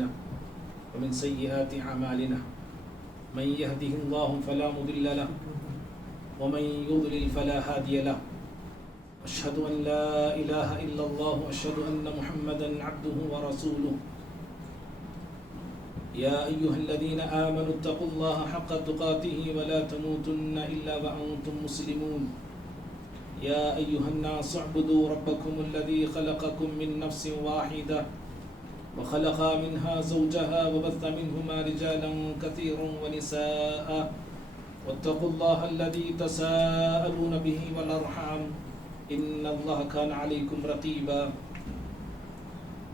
أنفسنا ومن سيئات أعمالنا من يهده الله فلا مضل له ومن يضلل فلا هادي له أشهد أن لا إله إلا الله وأشهد أن محمدا عبده ورسوله يا أيها الذين آمنوا اتقوا الله حق تقاته ولا تموتن إلا وأنتم مسلمون يا أيها الناس اعبدوا ربكم الذي خلقكم من نفس واحدة وخلق منها زوجها وبث منهما رجالا كثيرا ونساء واتقوا الله الذي تساءلون به والأرحام إن الله كان عليكم رقيبا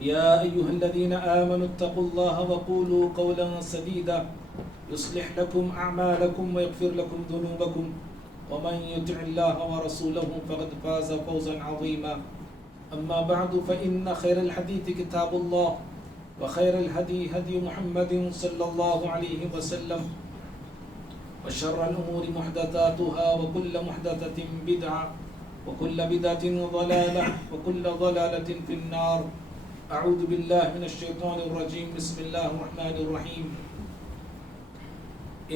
يا أيها الذين آمنوا اتقوا الله وقولوا قولا سديدا يصلح لكم أعمالكم ويغفر لكم ذنوبكم ومن يطع الله ورسوله فقد فاز فوزا عظيما أما بعد فإن خير الحديث كتاب الله وخير الهدي هدي محمد صلى الله عليه وسلم وشر الأمور محدثاتها وكل محدثة بدعة وكل بدعة ضلالة وكل ضلالة في النار أعوذ بالله من الشيطان الرجيم بسم الله الرحمن الرحيم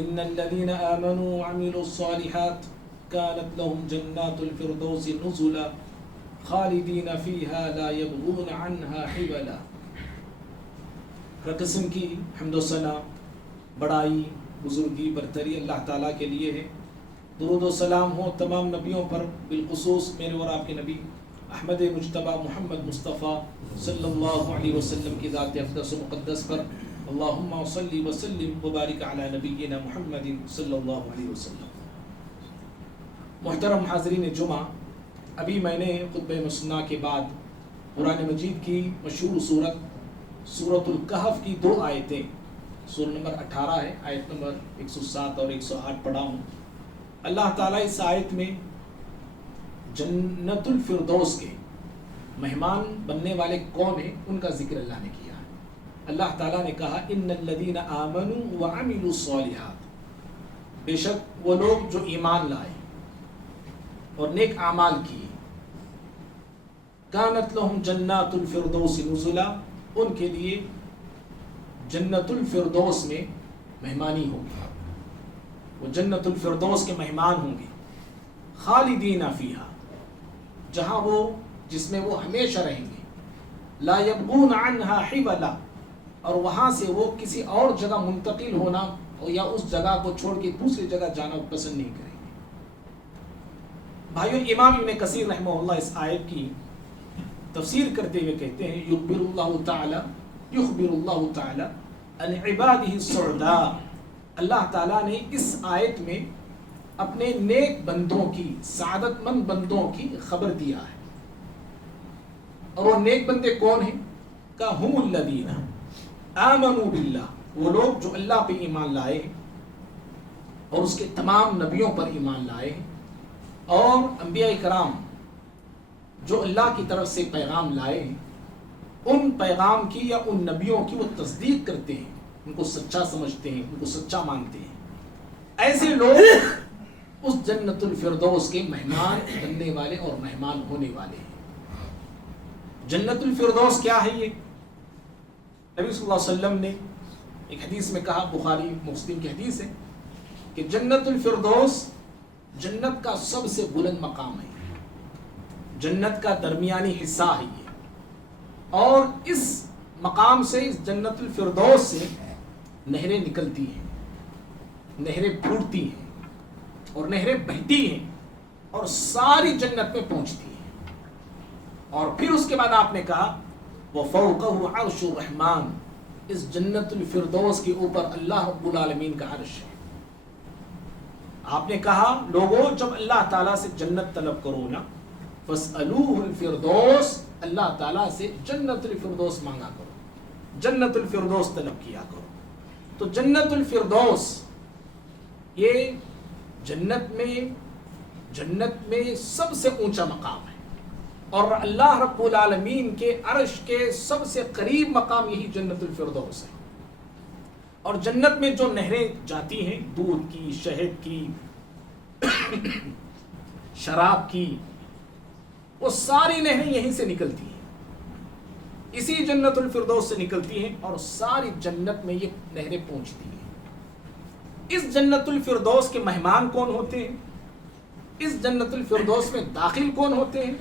إن الذين آمنوا وعملوا الصالحات كانت لهم جنات الفردوس نزلا خالدين فيها لا يبغون عنها حولا. ہر قسم کی حمد و ثنا، بڑائی، بزرگی، برتری اللہ تعالیٰ کے لیے ہے. درود و سلام ہو تمام نبیوں پر، بالخصوص میرے اور آپ کے نبی احمد مجتبیٰ محمد مصطفیٰ صلی اللہ علیہ وسلم کی ذات اقدس و مقدس پر. اللہم صلی وسلم وبارک علی نبینا محمد صلی اللہ علیہ وسلم. محترم حاضرین جمعہ، ابھی میں نے خطبہ مسنہ کے بعد قرآن مجید کی مشہور سورۃ الکہف کی 2 آیتیں، سورہ نمبر 18 ہے، آیت نمبر 107 اور 108 پڑھا ہوں. اللہ تعالیٰ اس آیت میں جنت الفردوس کے مہمان بننے والے کون ہیں ان کا ذکر اللہ نے کیا ہے. اللہ تعالیٰ نے کہا ان الذین آمنوا وعملوا الصالحات، بے شک وہ لوگ جو ایمان لائے اور نیک اعمال کیے، کانت لہم جنات الفردوس نزلا، ان کے لیے جنت الفردوس میں مہمانی ہوگی، وہ جنت الفردوس کے مہمان ہوں گے. خالدین فیہا، جہاں جس میں وہ ہمیشہ رہیں گے. لا یبغون عنہا حولا، اور وہاں سے وہ کسی اور جگہ منتقل ہونا یا اس جگہ کو چھوڑ کے دوسری جگہ جانا پسند نہیں کریں گے. بھائیو، امام ابن کثیر رحمہ اللہ اس آیت کی تفسیر کرتے ہوئے کہتے ہیں یخبر اللہ تعالی عن عبادہ السعداء، اللہ تعالیٰ نے اس آیت میں اپنے نیک بندوں کی، سعادت مند بندوں کی خبر دیا ہے. اور وہ نیک بندے کون ہیں؟ کہ ہم الذین آمنوا باللہ، وہ لوگ جو اللہ پہ ایمان لائے ہیں اور اس کے تمام نبیوں پر ایمان لائے ہیں، اور انبیاء کرام جو اللہ کی طرف سے پیغام لائے ہیں، ان پیغام کی یا ان نبیوں کی وہ تصدیق کرتے ہیں، ان کو سچا سمجھتے ہیں، ان کو سچا مانتے ہیں. ایسے لوگ اس جنت الفردوس کے مہمان بننے والے اور مہمان ہونے والے ہیں. جنت الفردوس کیا ہے؟ یہ نبی صلی اللہ علیہ وسلم نے ایک حدیث میں کہا، بخاری مسلم کی حدیث ہے، کہ جنت الفردوس جنت کا سب سے بلند مقام ہے، جنت کا درمیانی حصہ ہے یہ. اور اس مقام سے، اس جنت الفردوس سے نہریں نکلتی ہیں، نہریں پھوٹتی ہیں اور نہریں بہتی ہیں اور ساری جنت میں پہنچتی ہیں. اور پھر اس کے بعد آپ نے کہا وَفَوْقَهُ عَرْشُ الرَّحْمَٰنِ، اس جنت الفردوس کے اوپر اللہ رب العالمین کا عرش ہے. آپ نے کہا لوگوں، جب اللہ تعالیٰ سے جنت طلب کرو نا، فَاسْأَلُوهُ الْفِرْدَوْسَ، اللہ تعالیٰ سے جنت الفردوس مانگا کرو، جنت الفردوس طلب کیا کرو. تو جنت الفردوس یہ جنت میں سب سے اونچا مقام ہے، اور اللہ رب العالمین کے عرش کے سب سے قریب مقام یہی جنت الفردوس ہے. اور جنت میں جو نہریں جاتی ہیں، دودھ کی، شہد کی، شراب کی، وہ ساری نہریں یہیں سے نکلتی ہیں. اسی جنت الفردوس سے نکلتی ہیں اور ساری جنت میں یہ نہریں پہنچتی ہیں۔ اس جنت الفردوس کے مہمان کون ہوتے ہیں؟ اس جنت الفردوس میں داخل کون ہوتے ہیں؟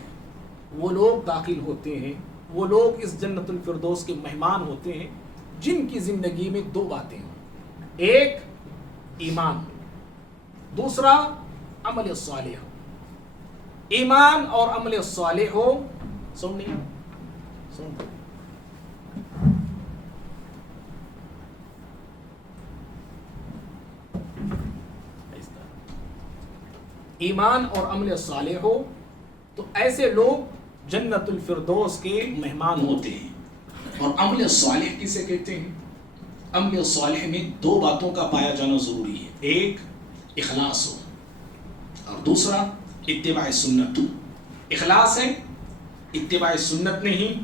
وہ لوگ داخل ہوتے ہیں، وہ لوگ اس جنت الفردوس کے مہمان ہوتے ہیں جن کی زندگی میں دو باتیں ہوں، ایک ایمان، دوسرا عمل صالح ہو۔ ایمان اور عمل صالح ہو، سن لیا، سن ایمان اور عمل صالح ہو تو ایسے لوگ جنت الفردوس کے مہمان ہوتے ہیں۔ اور عمل صالح کسے کہتے ہیں؟ عمل صالح میں دو باتوں کا پایا جانا ضروری ہے، ایک اخلاص ہو اور دوسرا اتباع سنت ہو۔ اخلاص ہے، اتباع سنت نہیں،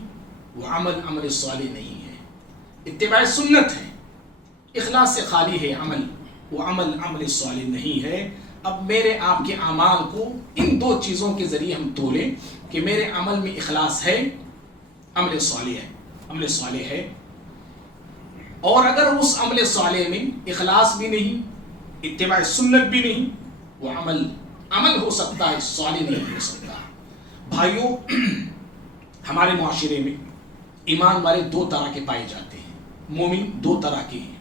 وہ عمل صالح نہیں ہے۔ اتباع سنت ہے، اخلاص سے خالی ہے عمل، وہ عمل صالح نہیں ہے۔ اب میرے آپ کے اعمال کو ان دو چیزوں کے ذریعے ہم تولیں کہ میرے عمل میں اخلاص ہے، عمل صالح ہے، اور اگر اس عمل صالح میں اخلاص بھی نہیں، اتباع سنت بھی نہیں، وہ عمل ہو سکتا ہے، صالح نہیں ہو سکتا۔ بھائیوں، ہمارے معاشرے میں ایمان والے دو طرح کے پائے جاتے ہیں۔ مومن دو طرح کے ہیں،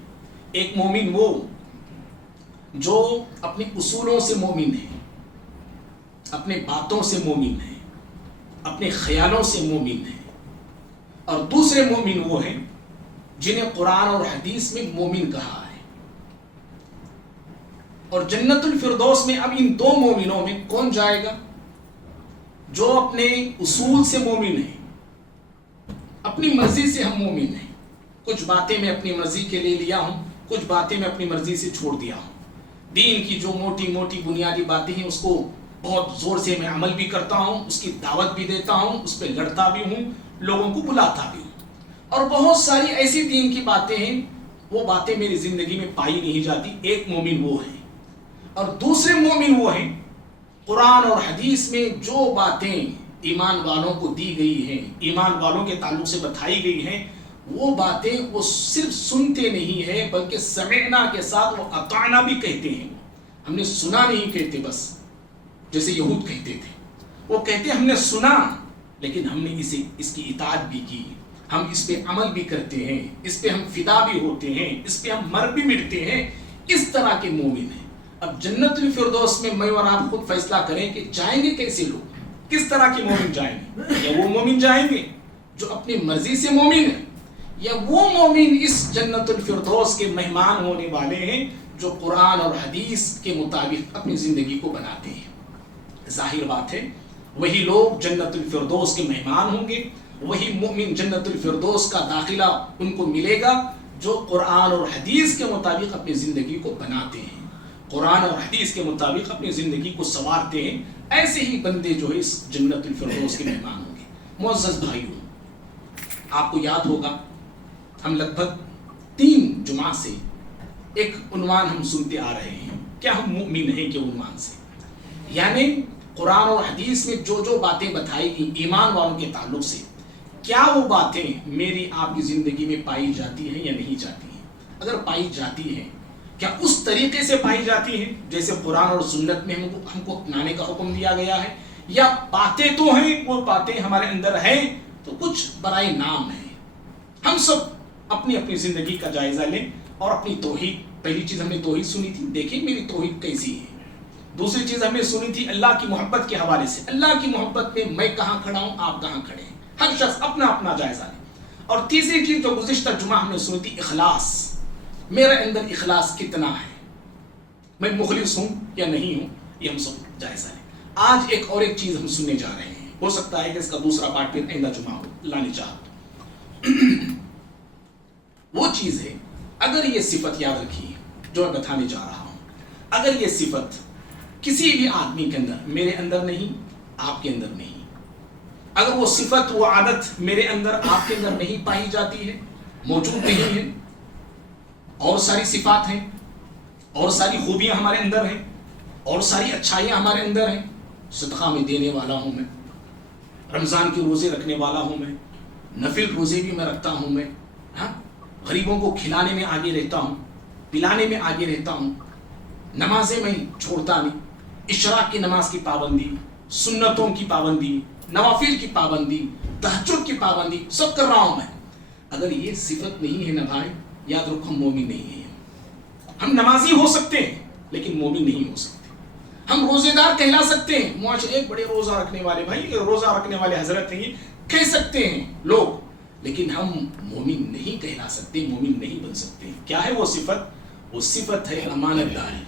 ایک مومن وہ جو اپنے اصولوں سے مومن ہے، اپنے باتوں سے مومن ہے، اپنے خیالوں سے مومن ہے، اور دوسرے مومن وہ ہیں جنہیں قرآن اور حدیث میں مومن کہا ہے۔ اور جنت الفردوس میں اب ان دو مومنوں میں کون جائے گا؟ جو اپنے اصول سے مومن ہے، اپنی مرضی سے ہم مومن ہیں، کچھ باتیں میں اپنی مرضی کے لیے لیا ہوں، کچھ باتیں میں اپنی مرضی سے چھوڑ دیا ہوں، دین کی جو موٹی موٹی بنیادی باتیں ہیں اس کو بہت زور سے میں عمل بھی کرتا ہوں، اس کی دعوت بھی دیتا ہوں، اس پہ لڑتا بھی ہوں، لوگوں کو بلاتا بھی ہوں، اور بہت ساری ایسی دین کی باتیں ہیں وہ باتیں میری زندگی میں پائی نہیں جاتی۔ ایک مومن وہ ہے، اور دوسرے مومن وہ ہیں قرآن اور حدیث میں جو باتیں ایمان والوں کو دی گئی ہیں، ایمان والوں کے تعلق سے بتائی گئی ہیں، وہ باتیں وہ صرف سنتے نہیں ہیں بلکہ سمعنا کے ساتھ وہ اطعنا بھی کہتے ہیں۔ ہم نے سنا نہیں کہتے بس، جیسے یہود کہتے تھے، وہ کہتے ہم نے سنا لیکن ہم نے اس کی اطاعت بھی کی، ہم اس پہ عمل بھی کرتے ہیں، اس پہ ہم فدا بھی ہوتے ہیں، اس پہ ہم مر بھی مٹتے ہیں۔ اس طرح کے مومن ہیں۔ اب جنت الفردوس میں میں اور آپ خود فیصلہ کریں کہ جائیں گے کیسے لوگ، کس طرح کے مومن جائیں گے؟ یا وہ مومن جائیں گے جو اپنی مرضی سے مومن ہے، یا وہ مومن اس جنت الفردوس کے مہمان ہونے والے ہیں جو قرآن اور حدیث کے مطابق اپنی زندگی کو بناتے ہیں۔ ظاہر بات ہے وہی لوگ جنت الفردوس کے مہمان ہوں گے، وہی مومن جنت الفردوس کا داخلہ ان کو ملے گا جو قرآن اور حدیث کے مطابق اپنی زندگی کو بناتے ہیں، قرآن اور حدیث کے مطابق اپنی زندگی کو سنوارتے ہیں۔ ایسے ہی بندے جو ہے اس جنت الفردوس کے مہمان ہوں گے۔ معزز بھائیوں، آپ کو یاد ہوگا ہم لگ بھگ 3 جمعہ سے ایک عنوان ہم سنتے آ رہے ہیں، کیا ہم مومن ہیں کہ عنوان سے، یعنی قرآن اور حدیث میں جو جو باتیں بتائی گئی ایمان والوں کے تعلق سے، کیا وہ باتیں میری آپ کی زندگی میں پائی جاتی ہیں یا نہیں جاتی ہیں؟ اگر پائی جاتی ہیں، کیا اس طریقے سے پائی جاتی ہیں جیسے قرآن اور سنت میں ہم کو اپنانے کا حکم دیا گیا ہے، یا باتیں تو ہیں، وہ باتیں ہمارے اندر ہیں تو کچھ برائے نام ہیں؟ ہم سب اپنی اپنی زندگی کا جائزہ لیں اور اپنی توحید، پہلی چیز ہم نے توحید سنی تھی، دیکھیں میری توحید کیسی ہے۔ دوسری چیز ہم نے سنی تھی اللہ کی محبت کے حوالے سے، اللہ کی محبت میں میں کہاں کھڑا ہوں، آپ کہاں کھڑے ہیں، ہر شخص اپنا اپنا جائزہ لیں۔ اور تیسری چیز جو گزشتہ جمعہ ہم نے سنی تھی، اخلاص، میرے اندر اخلاص کتنا ہے، میں مخلص ہوں یا نہیں ہوں، یہ ہم سب جائزہ لیں۔ آج ایک چیز ہم سننے جا رہے ہیں، ہو سکتا ہے کہ اس کا دوسرا پارٹ پھر آئندہ جمعہ ہو، اللہ نے چاہا۔ وہ چیز ہے، اگر یہ صفت یاد رکھیے جو میں بتانے جا رہا ہوں، اگر یہ صفت کسی بھی آدمی کے اندر، میرے اندر نہیں، آپ کے اندر نہیں، اگر وہ صفت، وہ عادت میرے اندر، آپ کے اندر نہیں پائی جاتی ہے، موجود نہیں ہے، اور ساری صفات ہیں، اور ساری خوبیاں ہمارے اندر ہیں، اور ساری اچھائیاں ہمارے اندر ہیں، صدقہ میں دینے والا ہوں میں، رمضان کے روزے رکھنے والا ہوں میں، نفل روزے بھی میں رکھتا ہوں، میں غریبوں کو کھلانے میں آگے رہتا ہوں، پلانے میں آگے رہتا ہوں، نمازیں میں چھوڑتا نہیں، اشراق کی نماز کی پابندی، سنتوں کی پابندی، نوافل کی پابندی، تہجد کی پابندی سب کر رہا ہوں میں. اگر یہ صفت نہیں ہے نا بھائی، یاد رکھو ہم مومن نہیں ہیں. ہم نمازی ہو سکتے ہیں لیکن مومن نہیں ہو سکتے. ہم روزے دار کہلا سکتے ہیں، معاشرے ایک بڑے روزہ رکھنے والے بھائی، روزہ رکھنے والے حضرت ہیں، یہ کہہ سکتے ہیں لوگ، لیکن ہم مومن نہیں کہلا سکتے، مومن نہیں بن سکتے. کیا ہے وہ صفت؟ وہ صفت ہے امانت داری.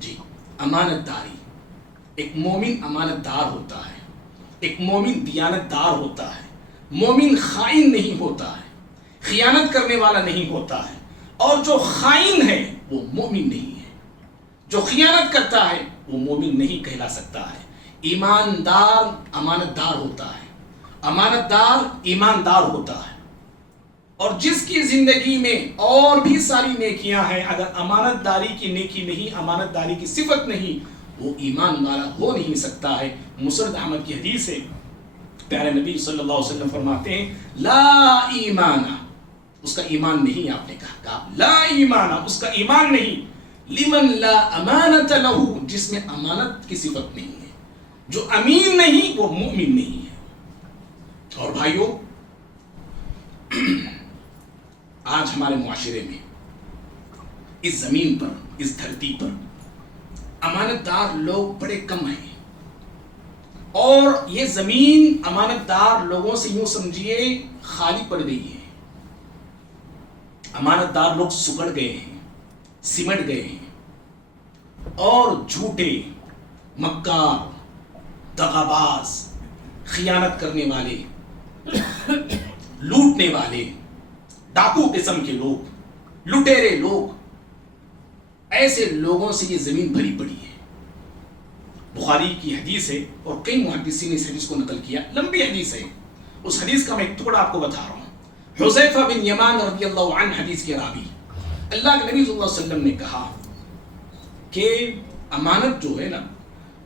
جی، امانت داری. ایک مومن امانت دار ہوتا ہے، ایک مومن دیانت دار ہوتا ہے، مومن خائن نہیں ہوتا ہے، خیانت کرنے والا نہیں ہوتا ہے. اور جو خائن ہے وہ مومن نہیں ہے، جو خیانت کرتا ہے وہ مومن نہیں کہلا سکتا ہے. ایماندار امانت دار ہوتا ہے، امانت دار ایماندار ہوتا ہے. اور جس کی زندگی میں اور بھی ساری نیکیاں ہیں، اگر امانت داری کی نیکی نہیں، امانت داری کی صفت نہیں، وہ ایمان والا ہو نہیں سکتا ہے. مسند احمد کی حدیث ہے، پیارے نبی صلی اللہ علیہ وسلم فرماتے ہیں لا ایمان، اس کا ایمان نہیں. آپ نے کہا لا ایمان، اس کا ایمان نہیں. لمن لا امانت لہ، جس میں امانت کی صفت نہیں ہے، جو امین نہیں وہ مؤمن نہیں ہے. اور بھائیوں، آج ہمارے معاشرے میں، اس زمین پر، اس دھرتی پر امانت دار لوگ بڑے کم ہیں. اور یہ زمین امانت دار لوگوں سے یوں سمجھیے خالی پڑ گئی ہے. امانت دار لوگ سکڑ گئے ہیں، سمٹ گئے ہیں، اور جھوٹے، مکار، دغاباز، خیانت کرنے والے، لوٹنے والے، ڈاکو قسم کے لوگ، لٹیرے لوگ، ایسے لوگوں سے یہ زمین بھری پڑی ہے. بخاری کی حدیث ہے اور کئی محدثین نے اس حدیث کو نقل کیا، لمبی حدیث ہے. اس حدیث کا میں ایک ٹکڑا آپ کو بتا رہا ہوں. حذیفہ بن یمان رضی اللہ عنہ حدیث کے راوی، اللہ کے نبی صلی اللہ علیہ وسلم نے کہا کہ امانت جو ہے نا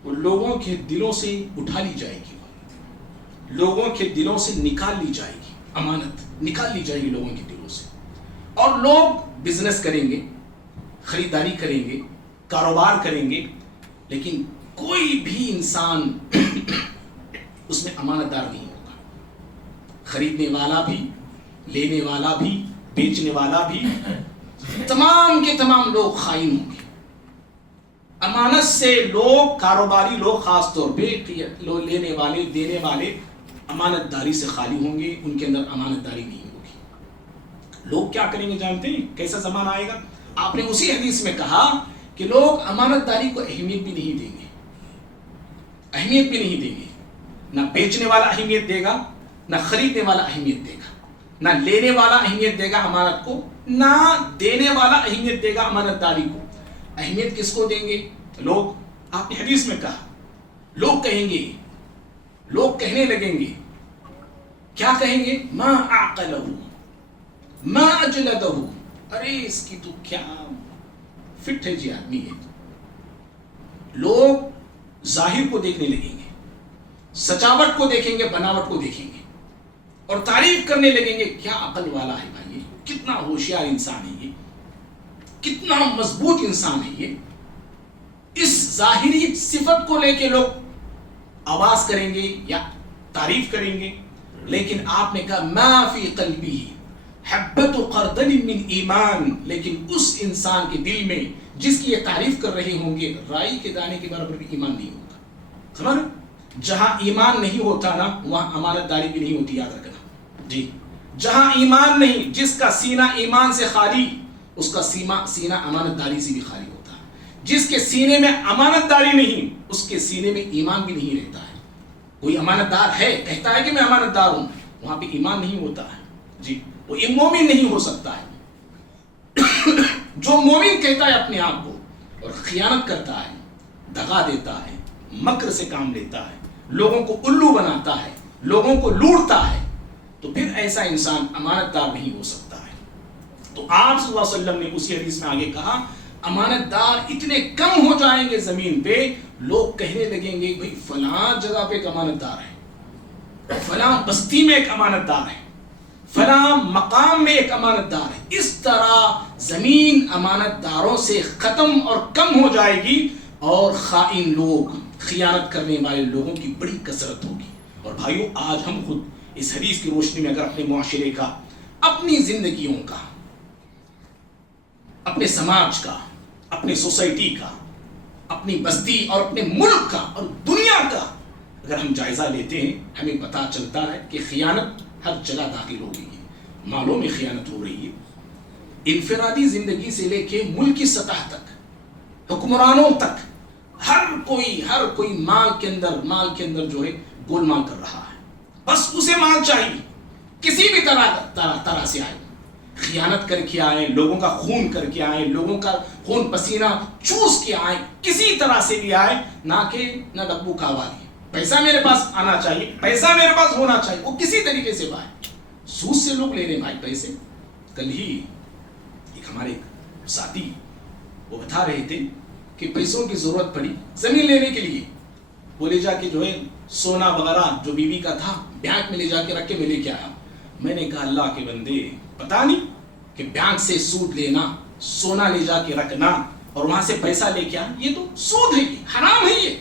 وہ لوگوں کے دلوں سے اٹھا لی جائے گی، لوگوں کے دلوں سے نکال لی جائے گی. امانت نکال لی جائے گی لوگوں کے دلوں سے. اور لوگ بزنس کریں گے، خریداری کریں گے، کاروبار کریں گے، لیکن کوئی بھی انسان اس میں امانت دار نہیں ہوگا. خریدنے والا بھی، لینے والا بھی، بیچنے والا بھی، تمام کے تمام لوگ خائن ہوں گے. امانت سے لوگ، کاروباری لوگ خاص طور پہ، لینے والے، دینے والے امانت داری سے خالی ہوں گے، ان کے اندر امانت داری نہیں ہوگی. لوگ کیا کریں گے جانتے ہیں؟ کیسا زمانہ آئے گا؟ آپ نے اسی حدیث میں کہا کہ لوگ امانت داری کو اہمیت بھی نہیں دیں گے، اہمیت بھی نہیں دیں گے. نہ بیچنے والا اہمیت دے گا، نہ خریدنے والا اہمیت دے گا، نہ لینے والا اہمیت دے گا امانت کو، نہ دینے والا اہمیت دے گا امانت داری کو. اہمیت کس کو دیں گے؟ لوگ. آپ نے حدیث میں کہا لوگ کہیں گے، لوگ کہنے لگیں گے، کیا کہیں گے؟ ما اعقلہ، ما اجلدہ، ارے اس کی تو کیا فٹ ہے جی آدمی ہے. لوگ ظاہر کو دیکھنے لگیں گے، سجاوٹ کو دیکھیں گے، بناوٹ کو دیکھیں گے، اور تعریف کرنے لگیں گے کیا عقل والا ہے بھائی، کتنا ہوشیار انسان ہے یہ، کتنا مضبوط انسان ہے یہ. اس ظاہری صفت کو لے کے لوگ آواز کریں گے یا تعریف کریں گے. لیکن آپ نے کہا ما فی قلبہ حبۃ خردل من ایمان، لیکن اس انسان کے دل میں جس کی یہ تعریف کر رہے ہوں گے رائی کے دانے کے برابر بھی ایمان نہیں ہوگا. سمجھ؟ جہاں ایمان نہیں ہوتا نا وہاں امانت داری بھی نہیں ہوتی، یاد رکھنا. جی، جہاں ایمان نہیں، جس کا سینہ ایمان سے خالی، اس کا سینہ امانت داری سے بھی خالی ہوتا ہے. جس کے سینے میں امانت داری نہیں، اس کے سینے میں ایمان بھی نہیں رہتا ہے. کوئی امانت دار ہے، کہتا ہے کہ میں امانت دار ہوں، وہاں پہ ایمان نہیں ہوتا ہے. جی، وہ مومن نہیں ہو سکتا ہے. جو مومن کہتا ہے اپنے آپ کو اور خیانت کرتا ہے، دغا دیتا ہے، مکر سے کام لیتا ہے، لوگوں کو الو بناتا ہے، لوگوں کو لوٹتا ہے، تو پھر ایسا انسان امانت دار نہیں ہو سکتا ہے. تو آپ صلی اللہ علیہ وسلم نے اسی حدیث میں آگے کہا امانت دار اتنے کم ہو جائیں گے زمین پہ، لوگ کہنے لگیں گے بھئی فلاں جگہ پہ ایک امانت دار ہے، فلاں بستی میں ایک امانت دار ہے، فلاں مقام میں ایک امانت دار ہے. اس طرح زمین امانت داروں سے ختم اور کم ہو جائے گی اور خائن لوگ, خیانت کرنے والے لوگوں کی بڑی کثرت ہوگی. اور بھائیو, آج ہم خود اس حدیث کی روشنی میں اگر اپنے معاشرے کا, اپنی زندگیوں کا, اپنے سماج کا, اپنے سوسائٹی کا, اپنی بستی اور اپنے ملک کا اور دنیا کا اگر ہم جائزہ لیتے ہیں, ہمیں پتہ چلتا ہے کہ خیانت ہر جگہ داخل ہو گئی ہے. مالوں میں خیانت ہو رہی ہے, انفرادی زندگی سے لے کے ملکی سطح تک, حکمرانوں تک, ہر کوئی مال کے اندر جو ہے گولمال کر رہا ہے. بس اسے مال چاہیے, کسی بھی طرح سے آئے, خیانت کر کے آئے, لوگوں کا خون کر کے آئے, لوگوں کا خون پسینہ چوس کے آئے, کسی طرح سے بھی آئے, نہ ڈبو کا والی, پیسہ میرے پاس آنا چاہیے, پیسہ میرے پاس ہونا چاہیے, وہ کسی طریقے سے آئے. سود سے لوگ لے رہے بھائی پیسے. کل ہی ایک ہمارے ساتھی وہ بتا رہے تھے کہ پیسوں کی ضرورت پڑی زمین لینے کے لیے, وہ لے جا کے جو ہے سونا وغیرہ جو بیوی کا تھا بینک میں لے جا کے رکھ کے میں لے کے آیا. میں نے کہا اللہ کے بندے, پتا نہیں کہ بینک سے سود لینا, سونا لے جا کے رکھنا اور وہاں سے پیسہ لے کے آنا, یہ تو سود ہے, یہ حرام ہے یہ.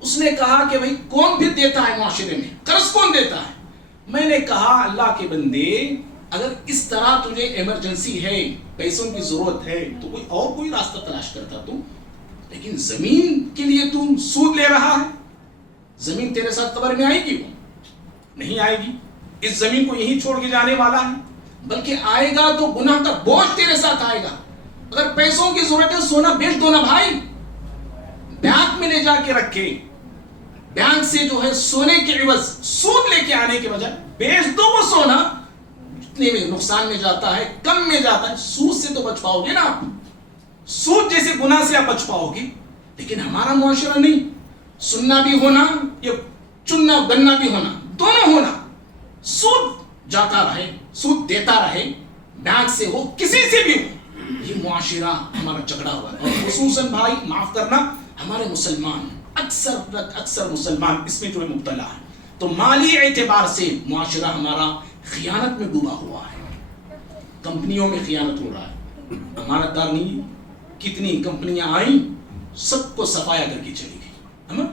اس نے کہا کہ بھائی کون بھی دیتا ہے معاشرے میں, قرض کون دیتا ہے؟ میں نے کہا اللہ کے بندے, اگر اس طرح تجھے ایمرجنسی ہے, پیسوں کی ضرورت ہے, تو کوئی راستہ تلاش کرتا تو. لیکن زمین کے لیے تم سود لے رہا ہے. زمین تیرے ساتھ قبر میں آئے گی؟ وہ نہیں آئے گی. اس زمین کو یہیں چھوڑ کے جانے والا ہے, بلکہ آئے گا تو گناہ کا بوجھ تیرے ساتھ آئے گا. اگر پیسوں کی ضرورت ہے, سونا بیچ دو نا بھائی, بینک میں لے جا کے رکھے, بینک سے جو ہے سونے کے عوض سود لے کے آنے کے بجائے بیچ دو وہ سونا. جتنے میں نقصان میں جاتا ہے, کم میں جاتا ہے, سود سے تو بچ پاؤ گے نا آپ, سود جیسے گناہ سے آپ بچ پاؤ گے. لیکن ہمارا معاشرہ نہیں, سننا بھی ہونا یا چننا بننا بھی ہونا, دونوں ہونا. سود جاتا رہے, سود دیتا رہے, بینک سے ہو کسی سے بھی ہو, یہ معاشرہ ہمارا جھگڑا ہوا ہے. اور خصوصاً بھائی معاف کرنا, ہمارے مسلمان اکثر مسلمان اس میں جو ہے مبتلا ہے. تو مالی اعتبار سے معاشرہ ہمارا خیانت میں ڈوبا ہوا ہے. کمپنیوں میں خیانت ہو رہا ہے, امانت دار نہیں. کتنی کمپنیاں آئیں, سب کو صفایا کر کے چلی گئی.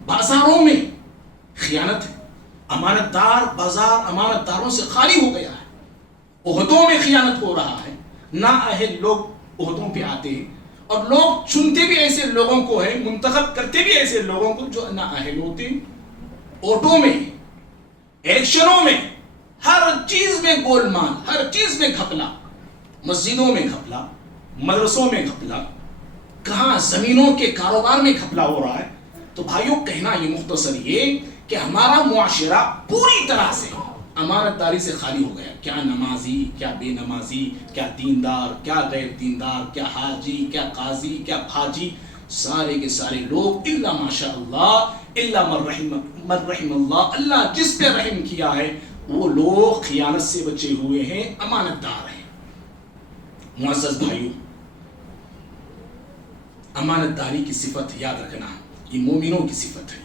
بازاروں میں خیانت ہے, امانت دار بازار امانت داروں سے خالی ہو گیا ہے. عہدوں میں خیانت ہو رہا ہے, نااہل لوگ عہدوں پہ آتے ہیں, اور لوگ چنتے بھی ایسے لوگوں کو ہے, منتخب کرتے بھی ایسے لوگوں کو جو نااہل ہوتے ہیں. ووٹوں میں, الیکشنوں میں, ہر چیز میں گولمال, ہر چیز میں گھپلا, مسجدوں میں گھپلا, مدرسوں میں گھپلا, کہاں زمینوں کے کاروبار میں گھپلا ہو رہا ہے. تو بھائیوں کہنا یہ مختصر یہ کہ ہمارا معاشرہ پوری طرح سے امانت داری سے خالی ہو گیا. کیا نمازی, کیا بے نمازی, کیا دیندار, کیا غیر دیندار, کیا حاجی, کیا قاضی, کیا حاجی, سارے کے سارے لوگ الا ماشاء اللہ, الا من رحم اللہ, اللہ جس پہ رحم کیا ہے وہ لوگ خیانت سے بچے ہوئے ہیں, امانت دار ہیں. معزز بھائیوں, امانت داری کی صفت یاد رکھنا, یہ مومنوں کی صفت ہے.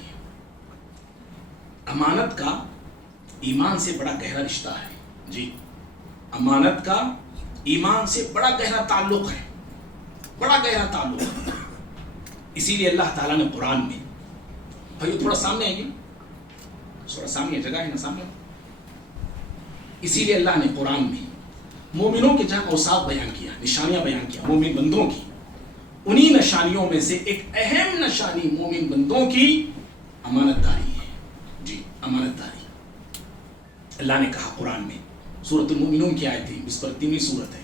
امانت کا ایمان سے بڑا گہرا رشتہ ہے. جی, امانت کا ایمان سے بڑا گہرا تعلق ہے, بڑا گہرا تعلق ہے. اسی لیے اللہ تعالیٰ نے قرآن میں, بھائی تھوڑا سامنے آئیے, تھوڑا سامنے جگہ ہے نا سامنے. اسی لیے اللہ نے قرآن میں مومنوں کے جہاں اوصاف بیان کیا, نشانیاں بیان کیا مومن بندوں کی, انہی نشانیوں میں سے ایک اہم نشانی مومن بندوں کی امانت داری ہے. جی, امانت داری. اللہ نے کہا قرآن میں, سورۃ المؤمنون کی آیت ہے, اس پر 3ویں سورت ہے,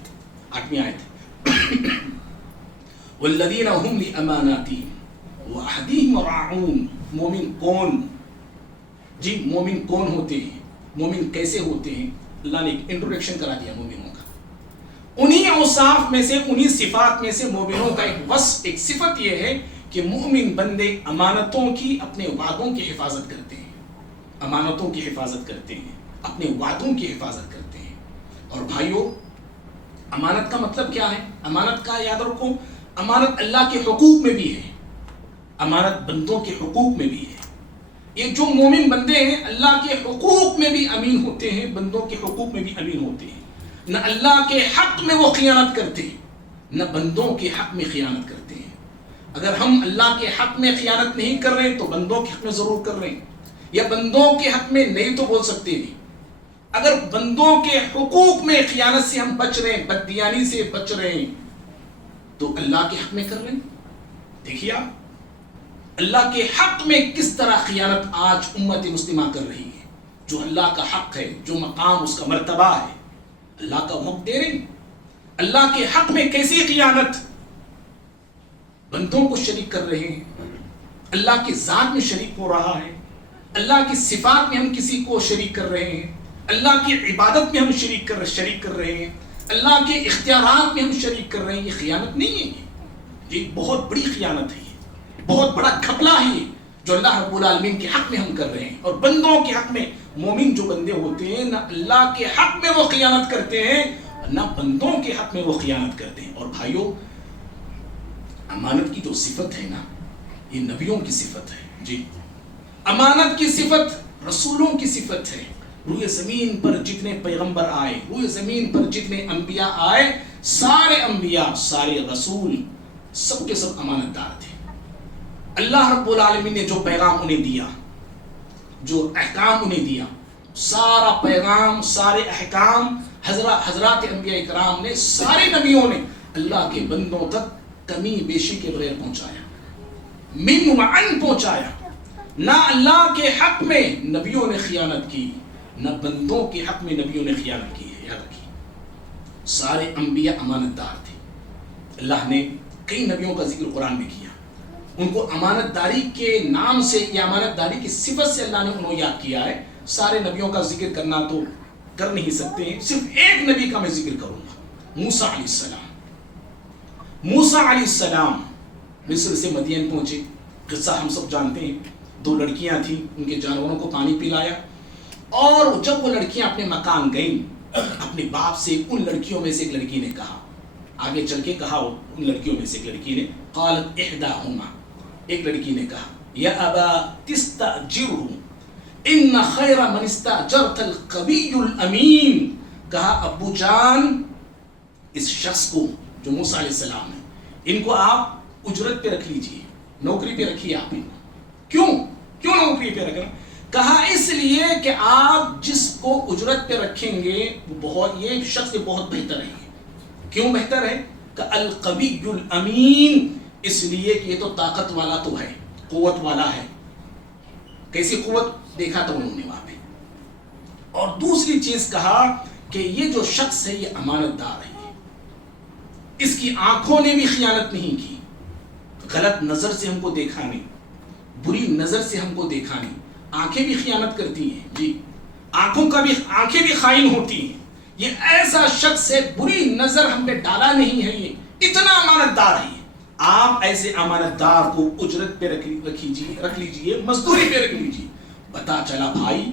8ویں آیت ہے, والذین هم لأماناتهم وعہدہم راعون. مومن کون, جی مومن کون ہوتے ہیں, مومن کیسے ہوتے ہیں؟ اللہ نے ایک انٹروڈکشن کرا دیا مومنوں کا. انہی اوصاف میں سے, انہی صفات میں سے مومنوں کا ایک وصف, ایک صفت یہ ہے کہ مومن بندے امانتوں کی, اپنے وعدوں کی حفاظت کرتے ہیں, امانتوں کی حفاظت کرتے ہیں, اپنے وعدوں کی حفاظت کرتے ہیں. اور بھائیوں, امانت کا مطلب کیا ہے؟ امانت کا یاد رکھو, امانت اللہ کے حقوق میں بھی ہے, امانت بندوں کے حقوق میں بھی ہے. یہ جو مومن بندے ہیں اللہ کے حقوق میں بھی امین ہوتے ہیں، بندوں کے حقوق میں بھی امین ہوتے ہیں، نہ اللہ کے حق میں وہ خیانت کرتے ہیں نہ بندوں کے حق میں خیانت کرتے ہیں۔ اگر ہم اللہ کے حق میں خیانت نہیں کر رہے تو بندوں کے حق میں ضرور کر رہے ہیں، یا بندوں کے حق میں نہیں تو بول سکتے نہیں۔ اگر بندوں کے حقوق میں خیانت سے ہم بچ رہے ہیں، بددیانی سے بچ رہے ہیں، تو اللہ کے حق میں کر رہے ہیں۔ دیکھیے آپ اللہ کے حق میں کس طرح خیانت آج امت مسلمہ کر رہی ہے۔ جو اللہ کا حق ہے، جو مقام اس کا مرتبہ ہے، اللہ کا حق دے رہے ہیں، اللہ کے حق میں کیسی خیانت؟ بندوں کو شریک کر رہے ہیں، اللہ کی ذات میں شریک ہو رہا ہے، اللہ کی صفات میں ہم کسی کو شریک کر رہے ہیں، اللہ کی عبادت میں ہم شریک کر رہے ہیں، اللہ کے اختیارات میں ہم شریک کر رہے ہیں۔ یہ خیانت نہیں ہے، یہ بہت بڑی خیانت ہے، بہت بڑا گھپلہ ہے جو اللہ رب العالمین کے حق میں ہم کر رہے ہیں۔ اور بندوں کے حق میں مومن جو بندے ہوتے ہیں، نہ اللہ کے حق میں وہ خیانت کرتے ہیں نہ بندوں کے حق میں وہ خیانت کرتے ہیں۔ اور بھائیو، امانت کی جو صفت ہے نا، یہ نبیوں کی صفت ہے۔ جی، امانت کی صفت رسولوں کی صفت ہے۔ روئے زمین پر جتنے پیغمبر آئے، روئے زمین پر جتنے انبیاء آئے، سارے انبیاء، سارے رسول، سب کے سب امانت دار تھے۔ اللہ رب العالمین نے جو پیغام انہیں دیا، جو احکام انہیں دیا، سارا پیغام، سارے احکام حضرات انبیاء کرام نے، سارے نبیوں نے اللہ کے بندوں تک کمی بیشی کے بغیر پہنچایا، من وعن پہنچایا۔ نہ اللہ کے حق میں نبیوں نے خیانت کی، نہ بندوں کے حق میں نبیوں نے خیانت کی ہے۔ یاد رکھیے، سارے انبیاء امانت دار تھے۔ اللہ نے کئی نبیوں کا ذکر قرآن میں کیا، ان کو امانت داری کے نام سے یا امانت داری کی صفت سے اللہ نے انہوں یاد کیا ہے۔ سارے نبیوں کا ذکر کرنا تو کر نہیں سکتے ہیں، صرف ایک نبی کا میں ذکر کروں گا، موسیٰ علیہ السلام۔ موسیٰ علیہ السلام مصر سے مدین پہنچے، قصہ ہم سب جانتے ہیں۔ دو لڑکیاں تھیں، ان کے جانوروں کو پانی پلایا، اور جب وہ لڑکیاں اپنے مکان گئیں، اپنے باپ سے ان لڑکیوں میں سے ایک لڑکی نے کہا، آگے چل کے کہا ان لڑکیوں میں سے ایک لڑکی نے، قالت احداہما، ایک لڑکی نے کہا، یا ابا تستاجرہ ان خیر من استاجرت القوی الامین، کہا ابو جان اس شخص کو جو موسیٰ علیہ السلام ہے، ان کو آپ اجرت پہ رکھ لیجئے، نوکری پہ رکھیے آپ ان کو۔ کیوں نوکری پہ رکھنا؟ کہا اس لیے کہ آپ جس کو اجرت پہ رکھیں گے یہ شخص بہت بہتر ہے۔ کیوں بہتر ہے؟ کہ القوی الامین، اس لیے کہ یہ تو طاقت والا تو ہے، قوت والا ہے۔ کیسی قوت دیکھا تو انہوں نے وہاں پہ۔ اور دوسری چیز کہا کہ یہ جو شخص ہے یہ امانت دار ہے، اس کی آنکھوں نے بھی خیانت نہیں کی، غلط نظر سے ہم کو دیکھا نہیں، بری نظر سے ہم کو دیکھا نہیں۔ آنکھیں بھی خیانت کرتی ہیں، جی، آنکھیں بھی خائن ہوتی ہیں۔ یہ ایسا شخص ہے، بری نظر ہم پہ ڈالا نہیں ہے، یہ اتنا امانت دار ہے۔ آپ ایسے امانت دار کو اجرت پہ رکھ لیجئے، مزدوری پہ رکھ لیجئے۔ پتا چلا بھائی،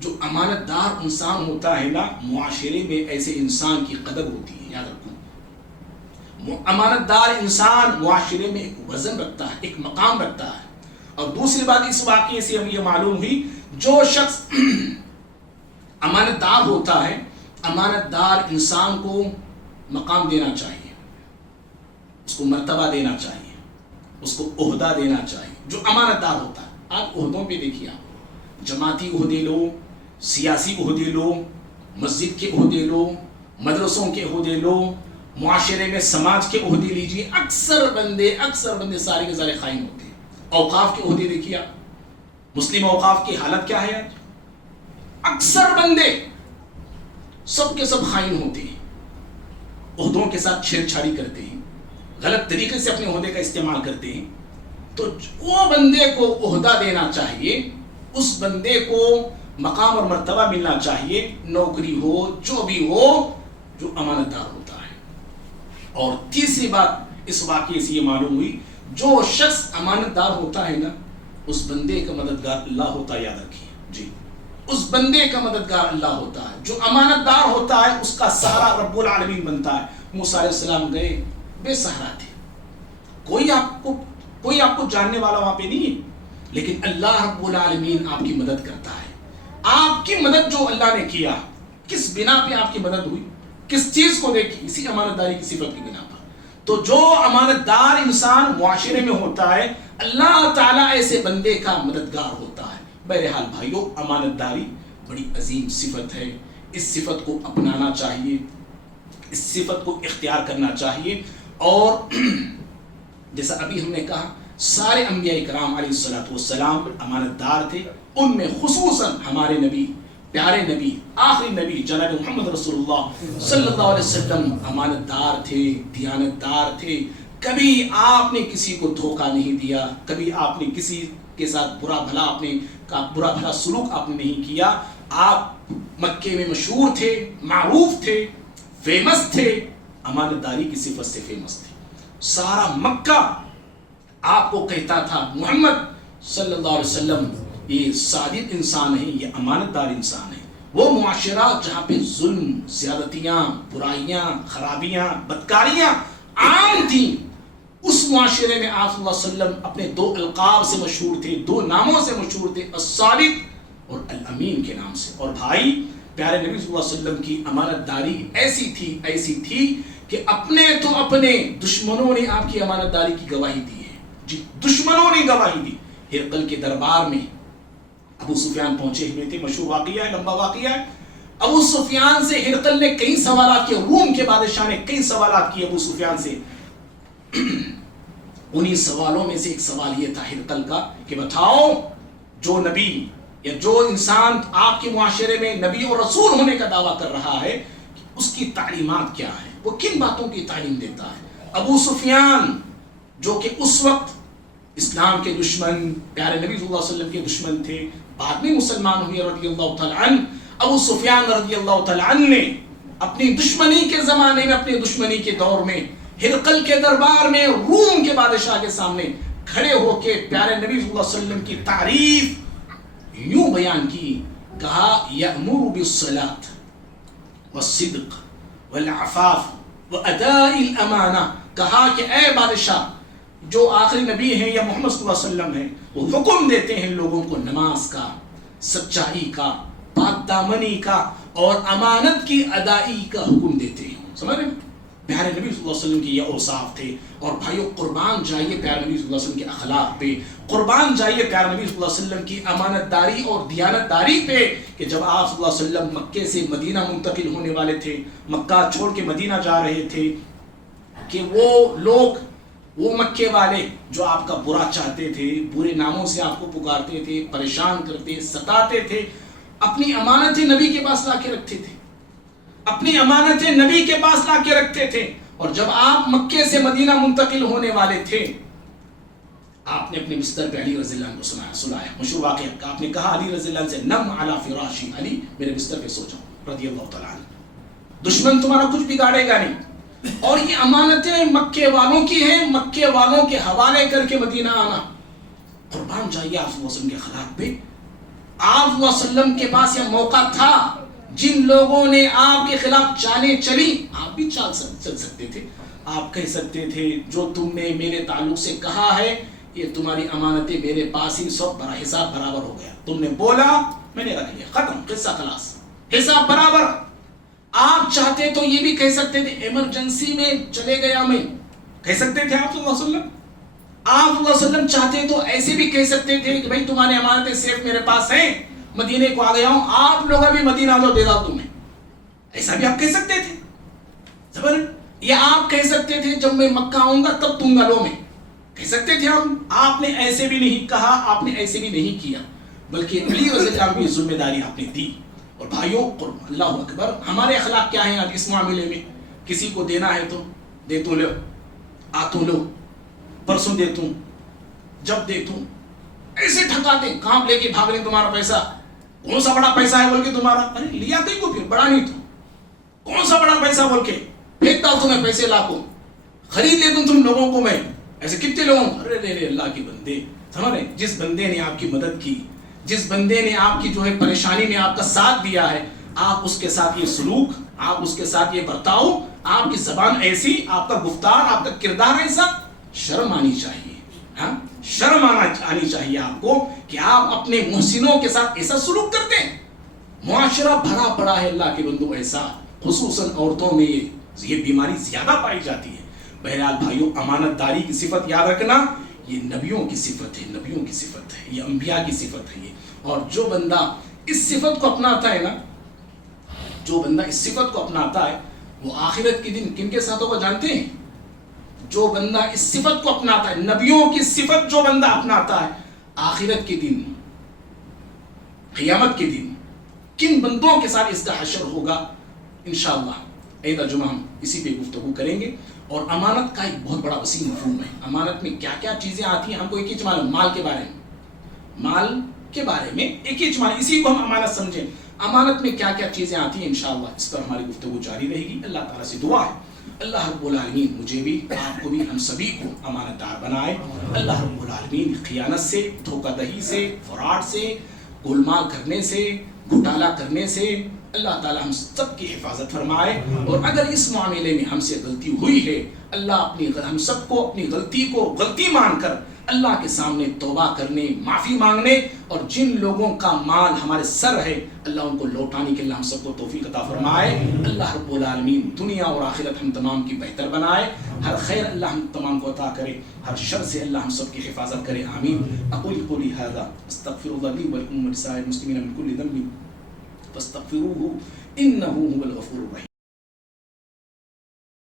جو امانت دار انسان ہوتا ہے نا، معاشرے میں ایسے انسان کی قدر ہوتی ہے۔ یاد رکھو، امانت دار انسان معاشرے میں ایک وزن رکھتا ہے، ایک مقام رکھتا ہے۔ اور دوسری بات اس واقعے سے ہمیں یہ معلوم ہوئی، جو شخص امانت دار ہوتا ہے، امانت دار انسان کو مقام دینا چاہیے، اس کو مرتبہ دینا چاہیے، اس کو عہدہ دینا چاہیے۔ جو امانت دار ہوتا ہے، آپ عہدوں پہ دیکھیے، آپ جماعتی عہدے لو، سیاسی عہدے لو، مسجد کے عہدے لو، مدرسوں کے عہدے لو، معاشرے میں سماج کے عہدے لیجیے، اکثر بندے سارے کے سارے خائن ہوتے ہیں۔ اوقاف کے عہدے دیکھیے آپ، مسلم اوقاف کی حالت کیا ہے آج؟ اکثر بندے سب کے سب خائن ہوتے ہیں، عہدوں کے ساتھ چھیڑ چھاڑی کرتے ہیں، غلط طریقے سے اپنے عہدے کا استعمال کرتے ہیں۔ تو وہ بندے کو عہدہ دینا چاہیے، اس بندے کو مقام اور مرتبہ ملنا چاہیے، نوکری ہو، جو بھی ہو، جو امانت دار ہوتا ہے۔ اور تیسری بات اس واقعے سے یہ معلوم ہوئی، جو شخص امانت دار ہوتا ہے نا، اس بندے کا مددگار اللہ ہوتا ہے۔ یاد رکھیے جی، اس بندے کا مددگار اللہ ہوتا ہے۔ جو امانت دار ہوتا ہے اس کا سہارا رب العالمین بنتا ہے۔ موسیٰ علیہ السلام گئے، بے سہارا تھے، کوئی آپ کو جاننے والا وہاں پہ نہیں ہے۔ لیکن اللہ رب العالمین آپ کی مدد کرتا ہے. آپ کی مدد جو اللہ نے کیا، کس بنا پہ آپ کی مدد ہوئی، کس چیز کو دیکھی؟ اسی امانت داری کی صفت کی بنا پر. تو جو امانت دار انسان معاشرے میں ہوتا ہے، اللہ تعالیٰ ایسے بندے کا مددگار ہوتا ہے. بہرحال بھائیو، امانت داری بڑی عظیم صفت ہے. اس صفت کو اپنانا چاہیے، اس صفت کو اختیار کرنا چاہیے. اور جیسا ابھی ہم نے کہا، سارے انبیاء کرام علیہ الصلوۃ والسلام امانت دار تھے. ان میں خصوصاً ہمارے نبی، پیارے نبی، آخری نبی جناب محمد رسول اللہ صلی اللہ علیہ وسلم امانت دار تھے، دیانت دار تھے. کبھی آپ نے کسی کو دھوکہ نہیں دیا، کبھی آپ نے کسی کے ساتھ برا بھلا سلوک آپ نے نہیں کیا. آپ مکے میں مشہور تھے، معروف تھے، فیمس تھے، امانت داری کی صفت سے فیمس تھے. سارا مکہ آپ کو کہتا تھا محمد صلی اللہ علیہ وسلم یہ صادق انسان ہے، یہ امانت دار انسان ہے. وہ معاشرہ جہاں پہ ظلم، زیادتیاں، برائیاں، خرابیاں، بدکاریاں عام تھیں، اس معاشرے میں آپ صلی اللہ علیہ وسلم اپنے 2 القاب سے مشہور تھے، 2 ناموں سے مشہور تھے، الصادق اور الامین کے نام سے. اور بھائی، پیارے نبی صلی اللہ علیہ وسلم کی امانت داری ایسی تھی کہ اپنے دشمنوں نے آپ کی امانت داری کی گواہی دی ہے. جی، دشمنوں نے گواہی دی. ہرقل کے دربار میں ابو سفیان پہنچے ہوئے تھے، مشہور واقعہ ہے، لمبا واقعہ ہے. ابو سفیان سے ہرقل نے کئی سوالات کیے، روم کے بادشاہ نے کئی سوالات کیے ابو سفیان سے. انہی سوالوں میں سے ایک سوال یہ تھا ہرقل کا کہ بتاؤ، جو نبی یا جو انسان آپ کے معاشرے میں نبی اور رسول ہونے کا دعویٰ کر رہا ہے، اس کی تعلیمات کیا ہے، وہ کن باتوں کی تعلیم دیتا ہے. ابو سفیان جو کہ اس وقت اسلام کے دشمن، پیارے نبی صلی اللہ علیہ وسلم کے دشمن تھے، بعد میں مسلمان ہوئے رضی اللہ تعالیٰ عنہ. ابو سفیان رضی اللہ تعالیٰ عنہ نے اپنی دشمنی کے زمانے میں، اپنی دشمنی کے دور میں ہرقل کے دربار میں روم کے بادشاہ کے سامنے کھڑے ہو کے پیارے نبی صلی اللہ علیہ وسلم کی تعریف یوں بیان کی. کہا یأمر بالصلاة والصدق والعفاف واداء الامانہ. کہا کہ اے بادشاہ، جو آخری نبی ہیں یا محمد صلی اللہ علیہ وسلم ہیں، وہ حکم دیتے ہیں لوگوں کو نماز کا، سچائی کا، پاک دامنی کا اور امانت کی ادائی کا حکم دیتے ہیں. سمجھ رہے ہیں؟ پیارے نبی صلی اللہ علیہ وسلم کی یہ اوصاف تھے. اور بھائیو، قربان جائیے پیارے نبی صلی اللہ علیہ وسلم کے اخلاق پہ، قربان جائیے پیارے نبی صلی اللہ علیہ وسلم کی امانت داری اور دیانت داری پہ، کہ جب آپ صلی اللہ علیہ وسلم مکے سے مدینہ منتقل ہونے والے تھے، مکہ چھوڑ کے مدینہ جا رہے تھے، کہ وہ مکے والے جو آپ کا برا چاہتے تھے، برے ناموں سے آپ کو پکارتے تھے، پریشان کرتے، ستاتے تھے، اپنی امانتیں نبی کے پاس لا کے رکھتے تھے، اپنی امانتیں نبی کے پاس لا کے رکھتے تھے. اور جب آپ مکے سے مدینہ منتقل ہونے والے تھے، آپ نے اپنے بستر پہ علی رضی اللہ عنہ کو سلایا. مشہور واقعہ کا آپ نے کہا علی رضی اللہ عنہ سے، نم علی فراشی، علی میرے بستر پہ سو جاؤ رضی اللہ تعالیٰ عنہ، دشمن تمہارا کچھ بگاڑے گا نہیں. اور یہ امانتیں مکے والوں کی ہیں، مکے والوں کے حوالے کر کے مدینہ آنا. قربان جائیے آپ صلی اللہ علیہ وسلم کے اخلاق پہ. آپ صلی اللہ علیہ وسلم کے پاس یہ موقع تھا، جن لوگوں نے آپ کے خلاف چالیں چلی، آپ بھی چل سکتے تھے. آپ کہہ سکتے تھے جو تم نے میرے تعلق سے کہا ہے، یہ تمہاری امانتیں میرے پاس ہی سب حساب برابر ہو گیا. تم نے بولا، میں نے رکھ لیا، ختم، قصہ خلاص، حساب برابر. آپ چاہتے تو یہ بھی کہہ سکتے تھے ایمرجنسی میں چلے گیا میں، کہہ سکتے تھے آپ صلی اللہ علیہ وسلم. آپ صلی اللہ علیہ وسلم چاہتے تو ایسے بھی کہہ سکتے تھے کہ بھائی تمہاری امانتیں صرف میرے پاس ہیں، مدینے کو آ گیا ہوں، آپ لوگ ابھی مدینہ دو، دے داؤ تمہیں. ایسا بھی آپ کہہ سکتے تھے. سمجھ؟ یا آپ کہہ سکتے تھے جب میں مکہ آؤں گا تب تم نہ لو، میں کہہ سکتے تھے ہم. آپ نے ایسے بھی نہیں کہا، آپ نے ایسے بھی نہیں کیا، بلکہ علی رضی اللہ عنہ کی ذمہ داری آپ نے دی. اور بھائیوں، اللہ اکبر، ہمارے اخلاق کیا ہیں آج اس معاملے میں؟ کسی کو دینا ہے تو دے تو لو، آ تو لو، پرسوں دے توں، جب دے توں، ایسے ٹھکا دیں، کام لے کے بھاگ لیں تمہارا پیسہ. کون سا بڑا پیسہ ہے بول کے تمہارا؟ ارے لیا کہیں کو، پھر بڑا نہیں تو کون سا بڑا پیسہ بول کے پھینکتا ہوں تمہیں پیسے لاکھوں، خرید لیتا ہوں تم لوگوں کو میں. ایسے کتنے لوگوں، ارے اللہ کے بندے، سمجھ رہے؟ جس بندے نے آپ کی مدد کی، جس بندے نے آپ کی جو ہے پریشانی میں آپ کا ساتھ دیا ہے، آپ اس کے ساتھ یہ سلوک، آپ اس کے ساتھ یہ برتاؤ، آپ کی زبان ایسی، آپ کا گفتار، آپ کا کردار ایسا، شرم آنی چاہیے. ہاں، شرم آنی چاہیے آپ کو کہ آپ اپنے محسنوں کے ساتھ ایسا سلوک کرتے ہیں. معاشرہ بھرا پڑا ہے اللہ کے بندو ایسا, خصوصاً عورتوں میں یہ بیماری زیادہ پائی جاتی ہے. بہرحال بھائیوں, امانت داری کی صفت یاد رکھنا, یہ نبیوں کی صفت ہے, نبیوں کی صفت ہے, یہ انبیاء کی صفت ہے یہ. اور جو بندہ اس صفت کو اپناتا ہے نا, جو بندہ اس صفت کو اپناتا ہے وہ آخرت کے دن کن کے ساتھ ہوگا جانتے ہیں؟ جو بندہ اس صفت کو اپناتا ہے, نبیوں کی صفت جو بندہ اپناتا ہے, آخرت کے دن, قیامت کے دن کن بندوں کے ساتھ اس کا حشر ہوگا انشاءاللہ عیدہ جمعہ ہم اسی پہ گفتگو کریں گے. اور امانت کا ایک بہت بڑا وسیع مفہوم ہے. امانت میں کیا کیا چیزیں آتی ہیں ہم کو ایک ہی معلوم, مال کے بارے میں, مال کے بارے میں ایک ہی معلوم, اسی کو ہم امانت سمجھیں. امانت میں کیا کیا چیزیں آتی ہیں انشاءاللہ اس پر ہماری گفتگو جاری رہے گی. اللہ تعالیٰ سے دعا ہے اللہ رب العالمین مجھے بھی, آپ کو بھی, ہم سبھی کو امانت دار بنائے. اللہ رب العالمین خیانت سے, دھوکہ دہی سے, فراڈ سے, گولمال کرنے سے, گھوٹالہ کرنے سے اللہ تعالیٰ ہم سب کی حفاظت فرمائے. اور اگر اس معاملے میں ہم سے غلطی ہوئی ہے, اللہ ہم سب کو اپنی غلطی کو غلطی مان کر اللہ کے سامنے توبہ کرنے, معافی مانگنے, اور جن لوگوں کا مال ہمارے سر ہے اللہ ان کو لوٹانے کے اللہ ہم سب کو توفیق عطا فرمائے. اللہ رب العالمین دنیا اور آخرت ہم تمام کی بہتر بنائے. ہر خیر اللہ ہم تمام کو عطا کرے, ہر شر سے اللہ ہم سب کی حفاظت کرے. آمین. اقول قولی ھذا استغفر اللہ لی ولکم ولسائر المسلمین من کل ذنب فاستغفروه انه هو الغفور الرحیم.